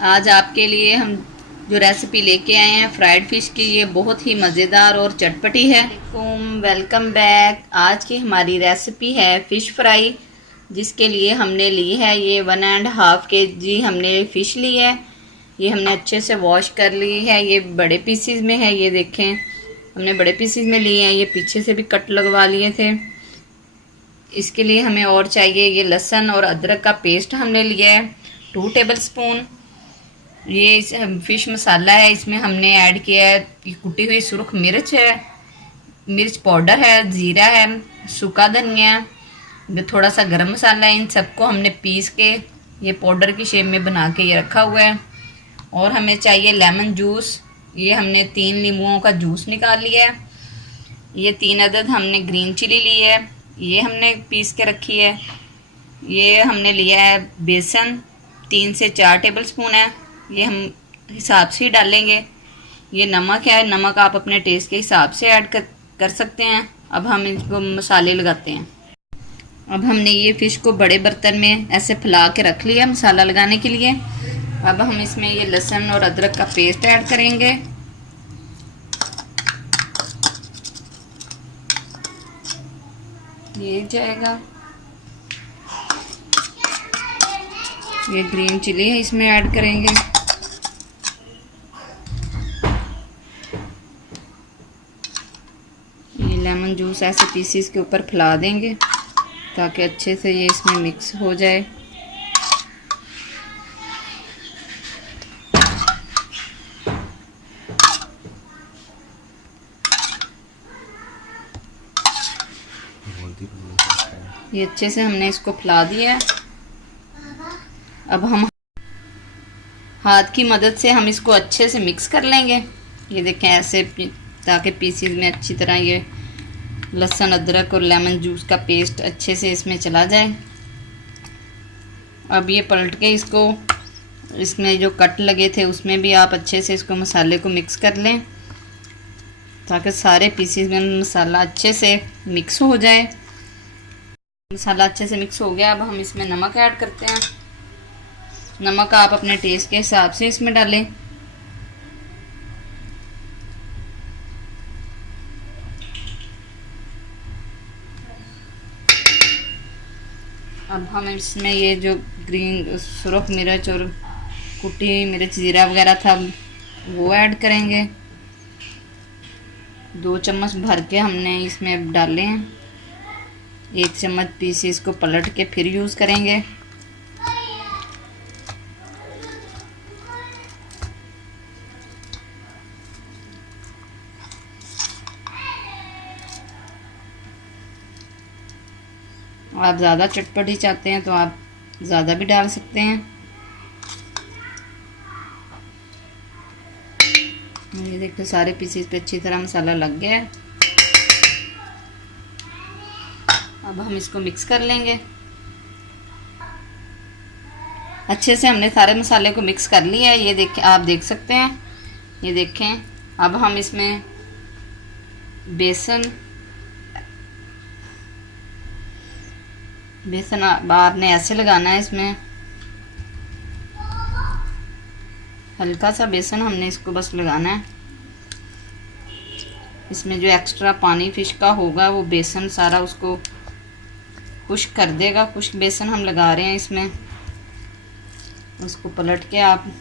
आज आपके लिए हम जो रेसिपी लेके आए हैं फ्राइड फ़िश की, ये बहुत ही मज़ेदार और चटपटी है। Welcome back. आज की हमारी रेसिपी है फ़िश फ्राई, जिसके लिए हमने ली है ये 1.5 kg हमने फ़िश ली है। ये हमने अच्छे से वॉश कर ली है। ये बड़े पीसीज में है, ये देखें हमने बड़े पीसीज में लिए हैं। ये पीछे से भी कट लगवा लिए थे। इसके लिए हमें और चाहिए ये लहसुन और अदरक का पेस्ट हमने लिया है 2 टेबलस्पून। ये फिश मसाला है, इसमें हमने ऐड किया है कुटी हुई सुरख मिर्च है, मिर्च पाउडर है, ज़ीरा है, सूखा धनिया, थोड़ा सा गरम मसाला है। इन सबको हमने पीस के ये पाउडर की शेप में बना के ये रखा हुआ है। और हमें चाहिए लेमन जूस। ये हमने 3 नींबुओं का जूस निकाल लिया है। ये 3 अदद हमने ग्रीन चिली ली है, ये हमने पीस के रखी है। ये हमने लिया है बेसन 3 से 4 टेबलस्पून है, ये हम हिसाब से ही डालेंगे। ये नमक है, नमक आप अपने टेस्ट के हिसाब से ऐड कर सकते हैं। अब हम इसको मसाले लगाते हैं। अब हमने ये फ़िश को बड़े बर्तन में ऐसे फैला के रख लिया मसाला लगाने के लिए। अब हम इसमें ये लहसुन और अदरक का पेस्ट ऐड करेंगे। ये जाएगा, ये ग्रीन चिली है, इसमें ऐड करेंगे। ये लेमन जूस ऐसे पीसीस के ऊपर फैला देंगे ताकि अच्छे से ये इसमें मिक्स हो जाए। ये अच्छे से हमने इसको फैला दिया है। अब हम हाथ की मदद से हम इसको अच्छे से मिक्स कर लेंगे। ये देखें ऐसे, ताकि पीसीज में अच्छी तरह ये लहसुन अदरक और लेमन जूस का पेस्ट अच्छे से इसमें चला जाए। अब ये पलट के इसको, इसमें जो कट लगे थे उसमें भी आप अच्छे से इसको मसाले को मिक्स कर लें ताकि सारे पीसीज में मसाला अच्छे से मिक्स हो जाए। मसाला अच्छे से मिक्स हो गया। अब हम इसमें नमक ऐड करते हैं। नमक आप अपने टेस्ट के हिसाब से इसमें डालें। अब हम इसमें ये जो ग्रीन सुरख मिर्च और कुटी हुई मिर्च ज़ीरा वगैरह था वो ऐड करेंगे। 2 चम्मच भर के हमने इसमें डाले हैं। 1 चम्मच पीस इसको पलट के फिर यूज़ करेंगे। आप ज़्यादा चटपटी चाहते हैं तो आप ज़्यादा भी डाल सकते हैं। ये देखो सारे पीसेस पे अच्छी तरह मसाला लग गया है। अब हम इसको मिक्स कर लेंगे। अच्छे से हमने सारे मसाले को मिक्स कर लिया है। ये देखें, आप देख सकते हैं, ये देखें। अब हम इसमें बेसन आपने ऐसे लगाना है। इसमें हल्का सा बेसन हमने इसको बस लगाना है। इसमें जो एक्स्ट्रा पानी फिश का होगा वो बेसन सारा उसको खुश्क कर देगा। खुश्क बेसन हम लगा रहे हैं इसमें। उसको पलट के आप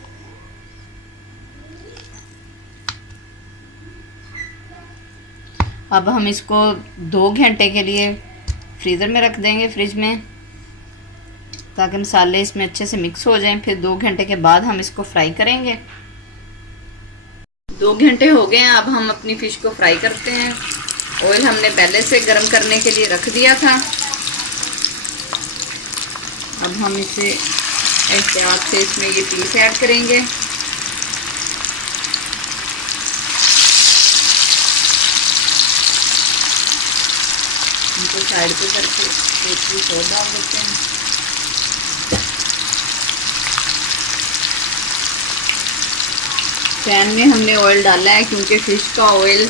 अब हम इसको 2 घंटे के लिए फ्रीज़र में रख देंगे, फ्रिज में, ताकि मसाले इसमें अच्छे से मिक्स हो जाएं। फिर 2 घंटे के बाद हम इसको फ्राई करेंगे। 2 घंटे हो गए हैं। अब हम अपनी फ़िश को फ्राई करते हैं। ऑयल हमने पहले से गर्म करने के लिए रख दिया था। अब हम इसे एहतियात से इसमें ये पीस ऐड करेंगे। इनको साइड पे करके एक पीस और डाल देते हैं। पैन में हमने ऑयल डाला है क्योंकि फ़िश का ऑयल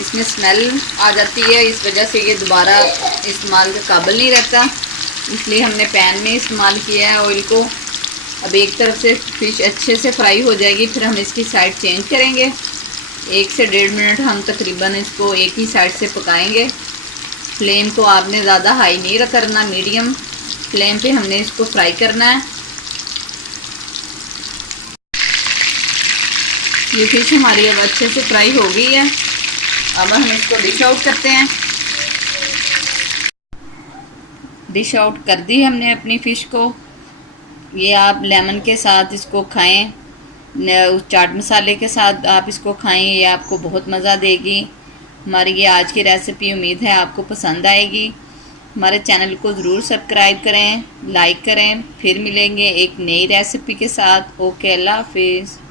इसमें स्मेल आ जाती है, इस वजह से ये दोबारा इस्तेमाल के काबिल नहीं रहता। इसलिए हमने पैन में इस्तेमाल किया है ऑयल को। अब एक तरफ से फ़िश अच्छे से फ्राई हो जाएगी, फिर हम इसकी साइड चेंज करेंगे। 1 से 1.5 मिनट हम तकरीबन इसको एक ही साइड से पकाएंगे। फ्लेम को आपने ज़्यादा हाई नहीं करना, मीडियम फ्लेम पे हमने इसको फ्राई करना है। ये फ़िश हमारी अब अच्छे से फ्राई हो गई है। अब हम इसको डिश आउट करते हैं। डिश आउट कर दी हमने अपनी फ़िश को। ये आप लेमन के साथ इसको खाएं, चाट मसाले के साथ आप इसको खाएं, ये आपको बहुत मज़ा देगी। हमारी ये आज की रेसिपी उम्मीद है आपको पसंद आएगी। हमारे चैनल को ज़रूर सब्सक्राइब करें, लाइक करें। फिर मिलेंगे एक नई रेसिपी के साथ। ओके, अल्लाह हाफिज़।